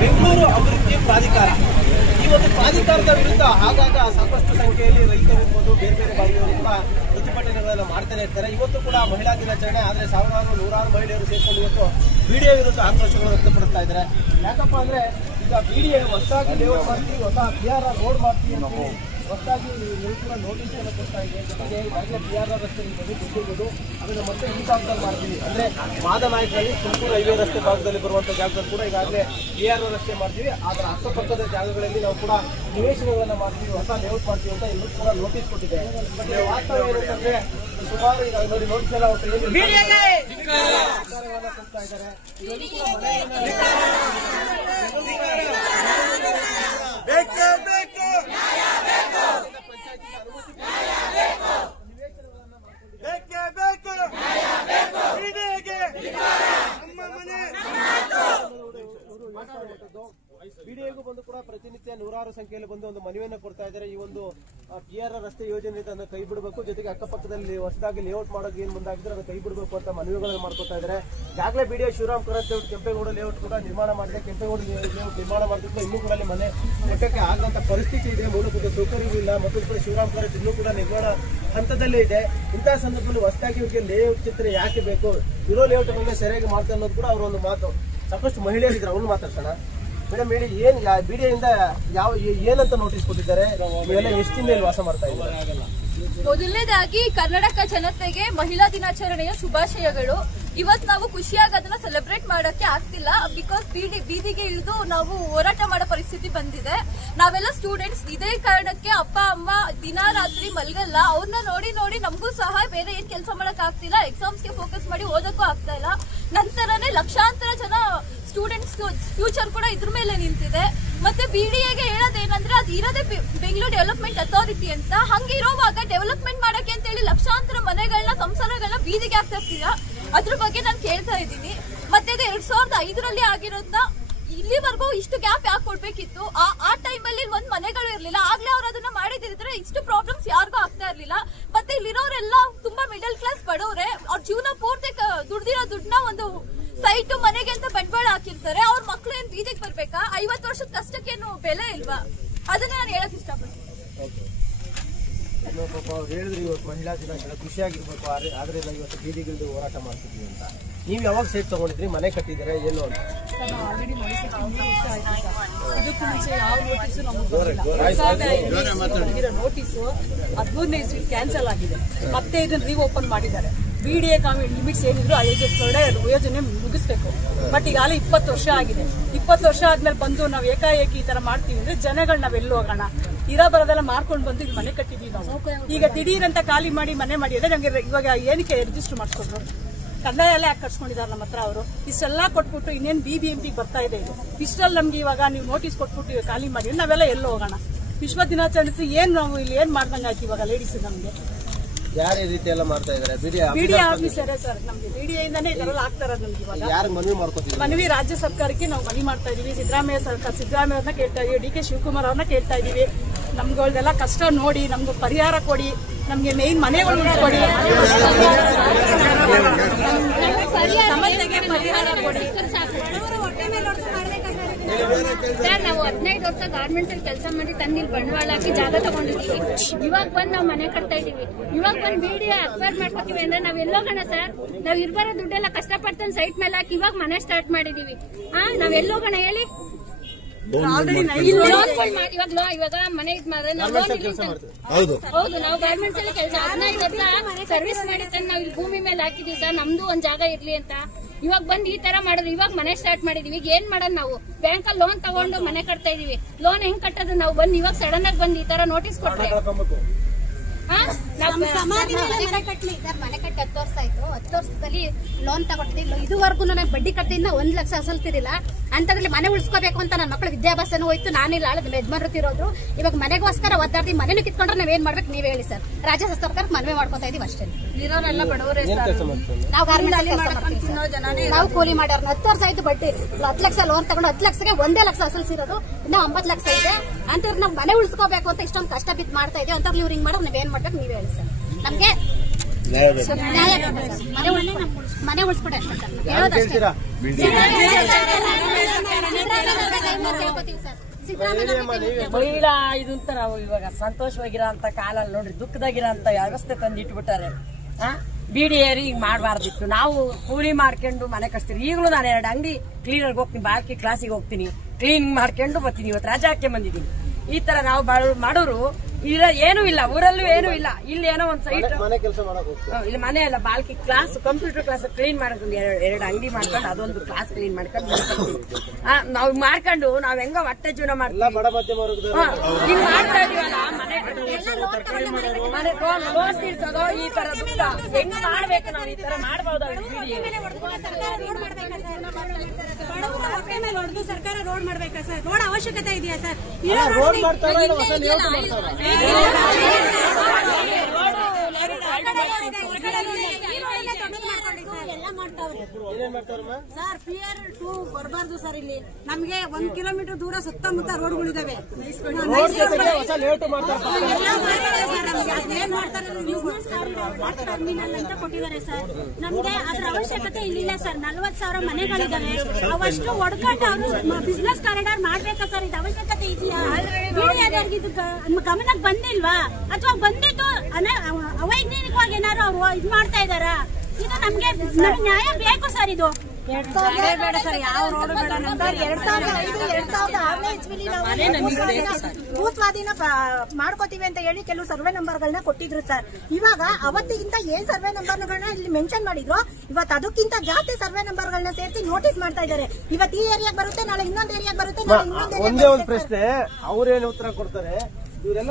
ಬೆಂಗಳೂರು ಅಭಿವೃದ್ಧಿ ಪ್ರಾಧಿಕಾರ. ಈ ಒಂದು ಪ್ರಾಧಿಕಾರದ ವಿರುದ್ಧ ಆಗಾಗ ಸಾಕಷ್ಟು ಸಂಖ್ಯೆಯಲ್ಲಿ ರೈತರಿರ್ಬೋದು, ಬೇರೆ ಬೇರೆ ಭಾಗದವರು ಕೂಡ ಪ್ರತಿಭಟನೆಗಳನ್ನು ಮಾಡ್ತಾನೆ ಇರ್ತಾರೆ. ಇವತ್ತು ಕೂಡ ಮಹಿಳಾ ದಿನಾಚರಣೆ, ಆದರೆ ನೂರಾರು ಮಹಿಳೆಯರು ಸೇರಿಕೊಂಡು ಇವತ್ತು ಬಿಡಿಎ ವಿರುದ್ಧ ಆಕ್ರೋಶಗಳನ್ನು ವ್ಯಕ್ತಪಡಿಸ್ತಾ ಇದ್ದಾರೆ. ಯಾಕಪ್ಪ ಅಂದ್ರೆ ಈಗ ಬಿಡಿಎ ಹೊಸದಾಗಿ ಲೇಔಟ್ ಮಾಡ್ತೀವಿ, ಹೊಸ PRR ರೋಡ್ ಮಾಡ್ತೀವಿ ಅಂತ ಹೊಸದಾಗಿ ಕೂಡ ನೋಟಿಸ್ ಅನ್ನು ಕೊಡ್ತಾ ಇದೆ. ಜೊತೆಗೆ ಈಗಾಗಲೇ PRR ರಸ್ತೆ ಗೊತ್ತಿರ್ಬೋದು, ಅದನ್ನು ಮತ್ತೆ ಈ ಭಾಗದಲ್ಲಿ ಮಾಡ್ತೀವಿ ಅಂದ್ರೆ ಮಾದನಾಯಕರಲ್ಲಿ ತುಮಕೂರು ಹೈವೇ ರಸ್ತೆ ಭಾಗದಲ್ಲಿ ಬರುವಂತ ಜಾಗದಲ್ಲಿ ಕೂಡ ಈಗಾಗಲೇ PRR ರಸ್ತೆ ಮಾಡ್ತೀವಿ. ಅದರ ಅಕ್ಕಪಕ್ಕದ ಜಾಗಗಳಲ್ಲಿ ನಾವು ಕೂಡ ನಿವೇಶನಗಳನ್ನು ಮಾಡ್ತೀವಿ, ಹೊಸ ಲೇಔಟ್ ಮಾಡ್ತೀವಿ ಅಂತ ಎಲ್ಲರೂ ಕೂಡ ನೋಟಿಸ್ ಕೊಟ್ಟಿದೆ. ಬಟ್ ವಾಸ್ತವ ಏನಂತಂದ್ರೆ ಸುಮಾರು ಈಗ ನೋಡಿ ನೋಟಿಸ್ ಎಲ್ಲ ಕೊಡ್ತಾ ಇದ್ದಾರೆ. ಬಿಡಿಎಗೂ ಬಂದು ಕೂಡ ಪ್ರತಿನಿತ್ಯ ನೂರಾರು ಸಂಖ್ಯೆಯಲ್ಲಿ ಬಂದು ಒಂದು ಮನವಿಯನ್ನು ಕೊಡ್ತಾ ಇದ್ದಾರೆ. ಈ ಒಂದು PRR ರಸ್ತೆ ಯೋಜನೆ ಅದನ್ನು ಕೈ ಬಿಡಬೇಕು, ಜೊತೆಗೆ ಅಕ್ಕಪಕ್ಕದಲ್ಲಿ ಹೊಸದಾಗಿ ಲೇಔಟ್ ಮಾಡೋಕೆ ಏನ್ ಮುಂದಾಗಿದ್ರೆ ಅದನ್ನು ಕೈ ಬಿಡಬೇಕು ಅಂತ ಮನವಿಗಳನ್ನು ಮಾಡ್ಕೊತಾ ಇದ್ದಾರೆ. ಈಗಾಗಲೇ BDA Shivaram Karanth layout, Kempegowda layout ಕೂಡ ನಿರ್ಮಾಣ ಮಾಡಿದೆ. ಕೆಂಪೇಗೌಡ ಲೇಔಟ್ ನಿರ್ಮಾಣ ಮಾಡಿದ್ರೆ ಇನ್ನೂ ಕೂಡ ಅಲ್ಲಿ ಮನೆ ಕಟ್ಟಕ್ಕೆ ಆಗಂತ ಪರಿಸ್ಥಿತಿ ಇದೆ, ಮೂಲಭೂತ ಸೌಕರ್ಯವೂ ಇಲ್ಲ. ಮತ್ತೊಂದು ಕೂಡ ಶಿವರಾಮ್ ಕಾರಂತ್ ಇನ್ನೂ ಕೂಡ ನಿರ್ಮಾಣ ಹಂತದಲ್ಲೇ ಇದೆ. ಇಂತಹ ಸಂದರ್ಭದಲ್ಲಿ ಹೊಸದಾಗಿ ಲೇಔಟ್ ಚಿತ್ರ ಯಾಕೆ ಬೇಕು, ಇರೋ ಲೇಔಟ್ ಮೇಲೆ ಸರಿಯಾಗಿ ಮಾಡ್ತಾ ಅನ್ನೋದು ಕೂಡ ಅವರ ಒಂದು ಮಾತು. ಸಾಕಷ್ಟು ಮಹಿಳೆಯರಿದ್ರು, ಅವ್ರು ಮಾತಾಡ್ಸೋಣ. ಮೇಡಮ್ ಹೇಳಿ, ಏನ್ ಬಿಡಿಎಯಿಂದ ಯಾವ ಏನಂತ ನೋಟಿಸ್ ಕೊಟ್ಟಿದ್ದಾರೆ, ನೀವೆಲ್ಲ ಎಷ್ಟು ದಿನ ವಾಸ ಮಾಡ್ತಾ ಇದ್ದಾರೆ? ಮೊದಲನೇದಾಗಿ ಕರ್ನಾಟಕ ಜನತೆಗೆ ಮಹಿಳಾ ದಿನಾಚರಣೆಯ ಶುಭಾಶಯಗಳು. ಇವತ್ತು ನಾವು ಖುಷಿಯಾಗಿ ಅದನ್ನ ಸೆಲೆಬ್ರೇಟ್ ಮಾಡಕ್ಕೆ ಆಗ್ತಿಲ್ಲ, ಬಿಕಾಸ್ ಬೀದಿಗೆ ಇಳಿದು ನಾವು ಹೋರಾಟ ಮಾಡೋ ಪರಿಸ್ಥಿತಿ ಬಂದಿದೆ. ನಾವೆಲ್ಲ ಸ್ಟೂಡೆಂಟ್ಸ್, ಇದೇ ಕಾರಣಕ್ಕೆ ಅಪ್ಪ ಅಮ್ಮ ದಿನ ರಾತ್ರಿ ಮಲ್ಗಲ್ಲ. ಅವ್ರನ್ನ ನೋಡಿ ನೋಡಿ ನಮಗೂ ಸಹ ಬೇರೆ ಏನ್ ಕೆಲಸ ಮಾಡಕ್ ಆಗ್ತಿಲ್ಲ, ಎಕ್ಸಾಮ್ಸ್ಗೆ ಫೋಕಸ್ ಮಾಡಿ ಓದಕ್ಕೂ ಆಗ್ತಾ ಇಲ್ಲ. ನಂತರನೇ ಲಕ್ಷಾಂತರ ಜನ ಸ್ಟೂಡೆಂಟ್ಸ್ ಫ್ಯೂಚರ್ ಕೂಡ ಇದ್ರ ಮೇಲೆ ನಿಂತಿದೆ. ಮತ್ತೆ ಬಿಡಿಎಗೆ ಹೇಳೋದೇನಂದ್ರೆ ಅದು ಇರೋದೇ ಬೆಂಗಳೂರು ಡೆವಲಪ್ಮೆಂಟ್ ಅಥಾರಿಟಿ ಅಂತ. ಹಂಗಿರೋವಾಗ ಡೆವಲಪ್ಮೆಂಟ್ ಮಾಡಕ್ಕೆ ಅಂತ ಹೇಳಿ ಲಕ್ಷಾಂತರ ಮನೆಗಳನ್ನ, ಸಂಸಾರಗಳನ್ನ ಬೀದಿಗೆ ಹಾಕ್ತಾ ಇರ್ತೀರಾ. ಅದ್ರ ಬಗ್ಗೆ ನಾನು ಕೇಳ್ತಾ ಇದ್ದೀನಿ. ಮತ್ತೆ 2005ರಲ್ಲಿ ಆಗಿರೋದ್ನ ಇಲ್ಲಿವರೆಗೂ ಇಷ್ಟು ಗ್ಯಾಪ್ ಯಾಕೆ ಕೊಡ್ಬೇಕಿತ್ತು? ಆ ಟೈಮಲ್ಲಿ ಒಂದ್ ಮನೆಗಳು ಇರ್ಲಿಲ್ಲ, ಆಗ್ಲೇ ಅವ್ರು ಅದನ್ನ ಮಾಡಿದ್ರೆ ಇಷ್ಟು ಪ್ರಾಬ್ಲಮ್ಸ್ ಯಾರಿಗೂ ಆಗ್ತಾ ಇರ್ಲಿಲ್ಲ. ಮತ್ತೆ ಇಲ್ಲಿರೋರೆಲ್ಲ ತುಂಬಾ ಮಿಡಲ್ ಕ್ಲಾಸ್ ಬಡವ್ರೆ, ಅವ್ರ ಜೀವನ ಪೂರ್ತಿ ದುಡ್ದಿರೋ ದುಡ್ಡನ್ನ ಒಂದು ಸೈಟ್ ಮನೆಗೆ ಅಂತ ಬಂಡವಾಳ ಹಾಕಿರ್ತಾರೆ. ಅವ್ರ ಮಕ್ಳು ಏನ್ ಬೀದಿಗೆ ಬರ್ಬೇಕಾ? 50 ವರ್ಷದ ಕಷ್ಟಕ್ಕೇನು ಬೆಲೆ ಇಲ್ವಾ? ಅದನ್ನ ನಾನು ಹೇಳಕ್ ಇಷ್ಟಪಡ್ತೀನಿ. ಹೇಳಿದ್ರಿ ಇವತ್ತು ಮಹಿಳಾ ದಿನಾಚರಣೆ ಖುಷಿಯಾಗಿರ್ಬೇಕು, ಆದ್ರೆ ಇವತ್ತು ಬೀದಿಗಿಳಿದು ಹೋರಾಟ ಮಾಡ್ತಿದ್ವಿ ಅಂತ. ನೀವು ಯಾವಾಗ ಸೈಟ್ ತಗೊಂಡಿದ್ರಿ, ಮನೆ ಕಟ್ಟಿದ್ರೆ ಎಲ್ಲೋ ಅಂತ? ಆಲ್ರೆಡಿ ಇದಕ್ಕೂ ಮುಂಚೆ ಯಾವ ನೋಟಿಸು ನಮಗೆ ನೋಟಿಸು 15ನೇ ಇಸ್ವಿಗೆ ಕ್ಯಾನ್ಸಲ್ ಆಗಿದೆ. ಮತ್ತೆ ಇದನ್ನ ರೀಓಪನ್ ಮಾಡಿದ್ದಾರೆ. ಬಿಡಿಎ ಲಿಮಿಟ್ಸ್ ಏನಿದ್ರು ಒಳ್ಳೆ ಯೋಜನೆ ಮುಗಿಸ್ಬೇಕು. ಬಟ್ ಈಗಾಗಲೇ 20 ವರ್ಷ ಆಗಿದೆ. 20 ವರ್ಷ ಆದ್ಮೇಲೆ ಬಂದು ನಾವು ಏಕಾಏಕಿ ಈ ತರ ಮಾಡ್ತೀವಿ ಅಂದ್ರೆ ಜನಗಳು ನಾವೆಲ್ಲೂ ಹೋಗೋಣ, ಇರೋ ಬರೋದೆಲ್ಲ ಮಾರ್ಕೊಂಡು ಬಂದು ಇಲ್ಲಿ ಮನೆ ಕಟ್ಟಿದೀವಿ ನಾವು. ಈಗ ದಿಢೀರಂತ ಖಾಲಿ ಮಾಡಿ ಮನೆ ಮಾಡಿ ಅಂದ್ರೆ ನಮ್ಗೆ ಇವಾಗ ಏನಕ್ಕೆ ರಿಜಿಸ್ಟರ್ ಮಾಡಿಸ್ಕೊಂಡ್ರು? ಕಂದಾಯ ಎಲ್ಲ ಯಾಕೆ ಕಟ್ಸ್ಕೊಂಡಿದ್ದಾರೆ ನಮ್ಮ ಹತ್ರ ಅವರು? ಇಷ್ಟೆಲ್ಲ ಕೊಟ್ಬಿಟ್ಟು ಇನ್ನೇನು BBMP ಬರ್ತಾ ಇದೆ. ಇದು ಇಷ್ಟರಲ್ಲಿ ನಮ್ಗೆ ಇವಾಗ ನೀವು ನೋಟಿಸ್ ಕೊಟ್ಬಿಟ್ಟು ಖಾಲಿ ಮಾಡಿ ನಾವೆಲ್ಲ ಎಲ್ಲೋ ಹೋಗೋಣ? ವಿಶ್ವ ದಿನಾಚರಣೆ ಏನ್ ನಾವು ಇಲ್ಲಿ ಏನ್ ಮಾಡ್ದಂಗ ಆಯ್ತು ಇವಾಗ ಲೇಡೀಸ್ ನಮ್ಗೆ? ಯಾರು ಈ ರೀತಿ ಎಲ್ಲ ಮಾಡ್ತಾ ಇದ್ದಾರೆ? ಬಿಡಿಎ ಆಫೀಸರೇ ಸರ್, ನಮ್ಗೆ ಬಿಡಿಎ ಇಂದಾನೇ ಇದೆಲ್ಲ ಆಗ್ತಾ ಇರೋದು. ನಮ್ಗೆ ಇವಾಗ ಯಾರು ಮನವಿ ಮಾಡ್ಕೊತೀವಿ? ಮನವಿ ರಾಜ್ಯ ಸರ್ಕಾರಕ್ಕೆ ನಾವು ಮನವಿ ಮಾಡ್ತಾ ಇದೀವಿ. ಸಿದ್ದರಾಮಯ್ಯ ಅವ್ರನ್ನ ಕೇಳ್ತಾ ಇದೀವಿ, DK ಶಿವಕುಮಾರ್ ಅವ್ರನ್ನ ಕೇಳ್ತಾ ಇದೀವಿ. ನಮ್ಗಳದೆಲ್ಲ ಕಷ್ಟ ನೋಡಿ ನಮ್ಗೆ ಪರಿಹಾರ ಕೊಡಿ, ನಮ್ಗೆ ಮೇನ್ ಮನೆಗಳು ಉಳಿಸ್ಕೊಡಿ, ಸಮಸ್ಯೆಗೆ ಪರಿಹಾರ ಕೊಡಿ. ಸರ್, ನಾವು 15 ವರ್ಷ ಗಾರ್ಮೆಂಟ್ಸ್ ಅಲ್ಲಿ ಕೆಲಸ ಮಾಡಿ ತಂದಿಲ್ ಬಂಡವಾಳ ಹಾಕಿ ಜಾಗ ತಗೊಂಡಿದ್ದೀವಿ. ಇವಾಗ ಬಂದ್ ನಾವು ಮನೆ ಕಟ್ತಾ ಇದೀವಿ. ಇವಾಗ ಬಂದ್ ಬಿಡಿಎ ಅಕ್ವೈರ್ ಮಾಡ್ಕೊತೀವಿ ಅಂದ್ರೆ ನಾವ್ ಎಲ್ಲೋಗೋಣ ಸರ್? ನಾವ್ ಇರ್ಬಾರ ದುಡ್ಡೆಲ್ಲ ಕಷ್ಟಪಡ್ತಾನೆ ಸೈಟ್ ಮೇಲೆ ಹಾಕಿ ಇವಾಗ ಮನೆ ಸ್ಟಾರ್ಟ್ ಮಾಡಿದೀವಿ. ನಾವ್ ಎಲ್ಲೋಗೋಣ ಹೇಳಿ? ಇವಾಗ ಮನೆ ಹೌದು, ನಾವು ಗಾರ್ಮೆಂಟ್ಸ್ ಅಲ್ಲಿ ಕೆಲಸ 15 ವರ್ಷ ಸರ್ವಿಸ್ ಮಾಡಿದ್ರೆ ನಾವು ಇಲ್ಲಿ ಭೂಮಿ ಮೇಲೆ ಹಾಕಿದೀವಿ ಸರ್, ನಮ್ದು ಒಂದ್ ಜಾಗ ಇರ್ಲಿ ಅಂತ. ಇವಾಗ ಬಂದ್ ಈ ತರ ಮಾಡೋದು, ಇವಾಗ ಮನೆ ಸ್ಟಾರ್ಟ್ ಮಾಡಿದೀವಿ. ಈಗ ಏನ್ ಮಾಡೋದು ನಾವು? ಬ್ಯಾಂಕ್ ಅಲ್ಲಿ ಲೋನ್ ತಗೊಂಡು ಮನೆ ಕಟ್ತಾ ಇದೀವಿ. ಲೋನ್ ಹೆಂಗ್ ಕಟ್ಟೋದು ನಾವು? ಬಂದ್ ಇವಾಗ ಸಡನ್ ಆಗಿ ಬಂದ್ ಈ ತರ ನೋಟಿಸ್ ಕೊಟ್ರೆ ಮನೆ ಕಟ್ಟಿ 10 ವರ್ಷ ಆಯ್ತು. 10 ವರ್ಷದಲ್ಲಿ ಲೋನ್ ತಗೊಂಡಿದ್ವಿ. ಇದುವರೆಗೂ ನನಗೆ ಬಡ್ಡಿ ಕಟ್ಟಿಂದ 1 ಲಕ್ಷ ಅಸಲ್ತಿರಿಲ್ಲ. ಅಂತದ್ರಲ್ಲಿ ಮನೆ ಉಳಿಸ್ಕೋಬೇಕು ಅಂತ ನನ್ನ ಮಕ್ಕಳ ವಿದ್ಯಾಭ್ಯಾಸನೂ ಹೋಯ್ತು. ನಾನಿಲ್ಲ ಆಳದ ಯಜಮಾನರು ಇವಾಗ ಮನೆಗೋಸ್ಕರ ಒದ್ದಾಡ್ತೀವಿ. ಮನೇನು ಕಿತ್ಕೊಂಡ್ರೆ ನಾವೇನ್ ಮಾಡ್ಬೇಕು ನೀವ್ ಹೇಳಿ ಸರ್? ರಾಜ್ಯ ಸರ್ಕಾರಕ್ಕೆ ಮನವಿ ಮಾಡ್ಕೊತಾ ಇದೀವಿ ಅಷ್ಟೇ. ಇರೋರೆಲ್ಲ ಬಡವರೇ. ನಾವು ಗಾರ್ಮೆಂಟ್ಸ್ ನಾವು ಕೂಲಿ ಮಾಡ್ಯಾರ 10 ವರ್ಷ ಆಯ್ತು. ಬಡ್ಡಿ 10 ಲಕ್ಷ ಲೋನ್ ತಗೊಂಡು 10 ಲಕ್ಷಕ್ಕೆ 1 ಲಕ್ಷ ಅಸಲ್ಸಿರೋದು, ಇನ್ನು 50 ಲಕ್ಷ ಇದೆ. ಅಂತಂದ್ರೆ ನಾವು ಮನೆ ಉಳಿಸ್ಕೋಬೇಕು ಅಂತ ಇಷ್ಟೊಂದು ಕಷ್ಟ ಬಿದ್ದು ಮಾಡ್ತಾ ಇದೀವಿ. ಅಂತ ಇವ್ರು ಹಿಂಗ್ ಮಾಡೋದು ನಾವೇನ್ ಮಾಡ್ಬೇಕು ನೀವ್ ಹೇಳಿ ಸರ್? ನಮ್ಗೆ ಮನೆ ಉಳಿಸ್ಕೊಡಿ ಅಷ್ಟೇ ಸರ್, ಹೇಳೋದಷ್ಟೇ. ತಗೋತೀವಿ ಸರ್. ಸಿದ್ದರಾಮಯ್ಯ ಮಹಿಳಾ ಇದು ಅಂತ ನಾವು ಇವಾಗ ಸಂತೋಷವಾಗಿರೋ ಅಂತ ಕಾಲಲ್ಲಿ ನೋಡ್ರಿ ದುಃಖದಾಗಿರೋ ಅಂತ ವ್ಯವಸ್ಥೆ ತಂದು ಇಟ್ಬಿಟ್ಟಾರೆ. ಬಿಡಿಯರಿ ಈಗ ಮಾಡಬಾರ್ದಿತ್ತು. ನಾವು ಕೂಲಿ ಮಾಡ್ಕೊಂಡು ಮನೆ ಕಟ್ತೀವಿ. ಈಗಲೂ ನಾನು 2 ಅಂಗಡಿ ಕ್ಲೀನರ್ಗೆ ಹೋಗ್ತೀನಿ, ಬಾಕಿ ಕ್ಲಾಸಿಗೆ ಹೋಗ್ತೀನಿ, ಕ್ಲೀನ್ ಮಾಡ್ಕೊಂಡು ಬರ್ತೀನಿ. ಇವತ್ತು ರಜಾ ಹಾಕಿ ಬಂದಿದ್ದೀನಿ. ಈ ತರ ನಾವು ಮಾಡೋರು ಏನೂ ಇಲ್ಲ, ಊರಲ್ಲೂ ಏನೂ ಇಲ್ಲ. ಇಲ್ಲಿ ಏನೋ ಒಂದ್ ಸೈಟ್ ಇಲ್ಲಿ ಮನೆ ಎಲ್ಲ Bhalki class, computer class clean ಮಾಡ್ಕೊಂಡು 2 ಅಂಗಡಿ ಮಾಡ್ಕೊಂಡು ಅದೊಂದು ಕ್ಲಾಸ್ ಕ್ಲೀನ್ ಮಾಡ್ಕೊಂಡು ನಾವು ಮಾಡ್ಕೊಂಡು ನಾವ್ ಹೆಂಗ ಹೊಟ್ಟೆ ಜೀವನ ಮಾಡ್ತೀವಿ. ಹಿಂಗ್ ಮಾಡ್ತಾ ಇದೀವಲ್ಲ ಮನೆ ಲೋನ್ ತೀರ್ಸೋದು ಈ ತರ ದುಃಖ ಹೆಂಗ್ ಮಾಡ್ಬೇಕು ನಾವು. ಈ ತರ ಮಾಡಬಹುದಾ? ಸರ್ಕಾರ ರೋಡ್ ಮಾಡ್ಬೇಕಾ ಸರ್? ರೋಡ್ ಅವಶ್ಯಕತೆ ಇದೆಯಾ ಸರ್? ರೋಡ್ ಮಾಡ್ತಾರೆ ಸರ್. ಪಿಯರ್ 2 ಬರಬಾರ್ದು ಸರ್. ಇಲ್ಲಿ ನಮ್ಗೆ 1 ಕಿಲೋಮೀಟರ್ ದೂರ ಸುತ್ತಮುತ್ತ ರೋಡ್ಗಳಿದಾವೆ. ಟರ್ಮಿನಲ್ ಅಂತ ಕೊಟ್ಟಿದ್ದಾರೆ ಸರ್. ನಮ್ಗೆ ಅದ್ರ ಅವಶ್ಯಕತೆ ಇಲ್ಲಿಲ್ಲ ಸರ್. 40,000 ಮನೆಗಳಿದಾವೆ. ಅವಷ್ಟು ಒಡ್ಕೊಂಡು ಅವರು ಬಿಸ್ನೆಸ್ ಕಾರಿಡಾರ್ ಮಾಡ್ಬೇಕಾ ಸರ್? ಇದು ಅವಶ್ಯಕತೆ ಇದೆಯಾ? ಇದು ಗಮನಕ್ಕೆ ಬಂದಿಲ್ವಾ? ಅಥವಾ ಬಂದಿದ್ದು ಅವೈಜ್ಞಾನಿಕವಾಗಿ ಏನಾದ್ರು ಅವ್ರು ಇದು ಮಾಡ್ತಾ ಇದಾರಾ? ಇದು ನಮ್ಗೆ ನ್ಯಾಯ ಬೇಕು ಸರ್. ಇದು ಬೇಡ ಸರ್, ಯಾವ ರೋಡ್ ಬೇಡ. 2005-2006 ಇಸ್ವಿಲಿ ಭೂಸ್ವಾಧೀನ ಮಾಡ್ಕೋತೀವಿ ಅಂತ ಹೇಳಿ ಕೆಲವು ಸರ್ವೆ ನಂಬರ್ಗಳನ್ನ ಕೊಟ್ಟಿದ್ರು ಸರ್. ಇವಾಗ ಅವತ್ತಿಗಿಂತ ಏನ್ ಸರ್ವೆ ನಂಬರ್ಗಳನ್ನ ಇಲ್ಲಿ ಮೆನ್ಷನ್ ಮಾಡಿದ್ರು, ಇವತ್ತು ಅದಕ್ಕಿಂತ ಜಾಸ್ತಿ ಸರ್ವೆ ನಂಬರ್ಗಳನ್ನ ಸೇರಿಸಿ ನೋಟಿಸ್ ಮಾಡ್ತಾ ಇದ್ದಾರೆ. ಇವತ್ತು ಈ ಏರಿಯಾಗ ಬರುತ್ತೆ, ನಾಳೆ ಇನ್ನೊಂದು ಏರಿಯಾಗ ಬರುತ್ತೆ, ನಾಳೆ ಇನ್ನೊಂದು. ಒಂದೇ ಒಂದು ಪ್ರಶ್ನೆ, ಅವ್ರೇನು ಉತ್ತರ ಕೊಡ್ತಾರೆ ಇವರೆಲ್ಲ